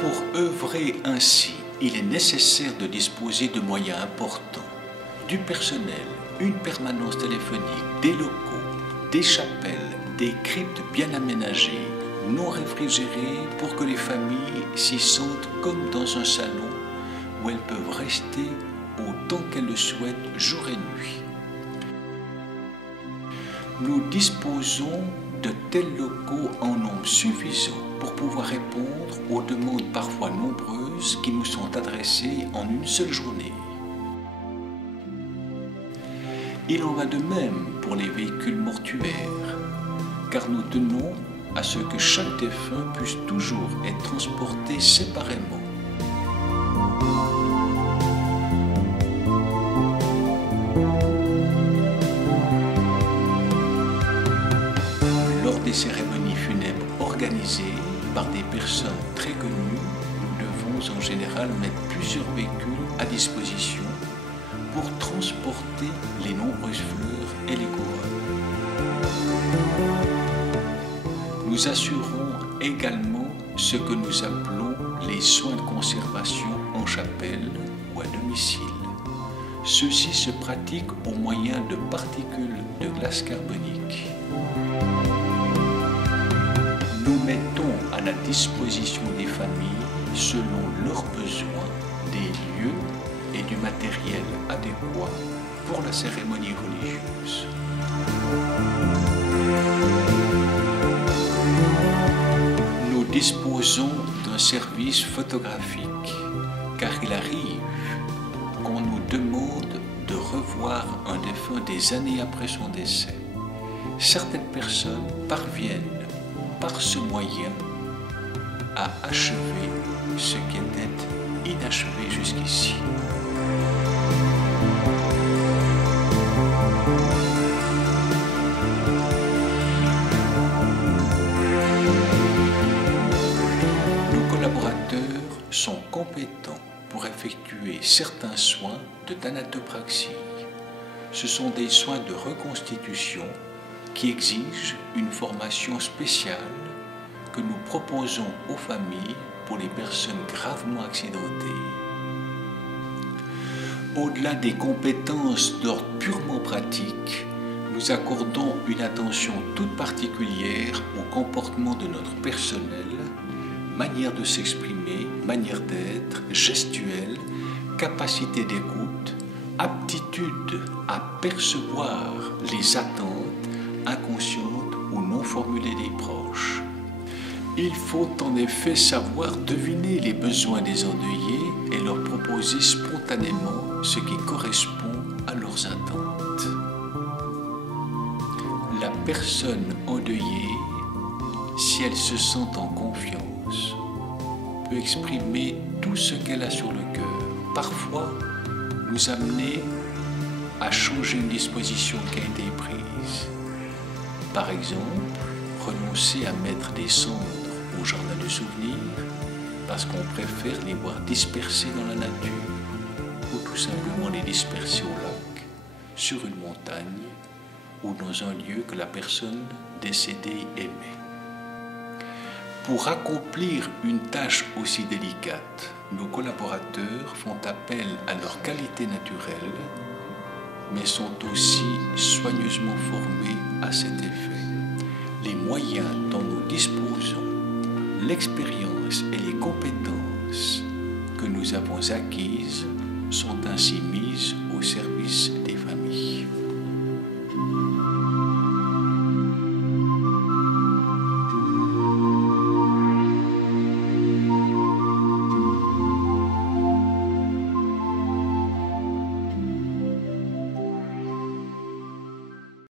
Pour œuvrer ainsi, il est nécessaire de disposer de moyens importants, du personnel, une permanence téléphonique, des locaux, des chapelles, des cryptes bien aménagées, non réfrigérées pour que les familles s'y sentent comme dans un salon où elles peuvent rester autant qu'elles le souhaitent jour et nuit. Nous disposons de tels locaux en nombre suffisant pour pouvoir répondre aux demandes parfois nombreuses qui nous sont adressées en une seule journée. Il en va de même pour les véhicules mortuaires, car nous tenons à ce que chaque défunt puisse toujours être transporté séparément. Lors des cérémonies funèbres organisées par des personnes très connues, nous devons en général mettre plusieurs véhicules à disposition pour transporter les nombreuses fleurs et les couronnes. Nous assurons également ce que nous appelons les soins de conservation en chapelle ou à domicile. Ceux-ci se pratiquent au moyen de particules de glace carbonique. Nous mettons à la disposition des familles, selon leurs besoins, des lieux et du matériel adéquat pour la cérémonie religieuse. Nous disposons d'un service photographique, car il arrive qu'on nous demande de revoir un défunt des années après son décès. Certaines personnes parviennent par ce moyen à achever ce qui était inachevé jusqu'ici. Nos collaborateurs sont compétents pour effectuer certains soins de thanatopraxie. Ce sont des soins de reconstitution qui exigent une formation spéciale que nous proposons aux familles pour les personnes gravement accidentées. Au-delà des compétences d'ordre purement pratique, nous accordons une attention toute particulière au comportement de notre personnel, manière de s'exprimer, manière d'être, gestuelle, capacité d'écoute, aptitude à percevoir les attentes inconscientes ou non formulées des proches. Il faut en effet savoir deviner les besoins des endeuillés et leur proposer spontanément ce qui correspond à leurs attentes. La personne endeuillée, si elle se sent en confiance, peut exprimer tout ce qu'elle a sur le cœur, parfois nous amener à changer une disposition qui a été prise. Par exemple, renoncer à mettre des cendres au jardin de souvenirs parce qu'on préfère les voir dispersés dans la nature ou tout simplement les disperser au lac, sur une montagne ou dans un lieu que la personne décédée aimait. Pour accomplir une tâche aussi délicate, nos collaborateurs font appel à leur qualité naturelle, mais sont aussi soigneusement formés à cet effet. Les moyens dont nous disposons, l'expérience et les compétences que nous avons acquises sont ainsi mises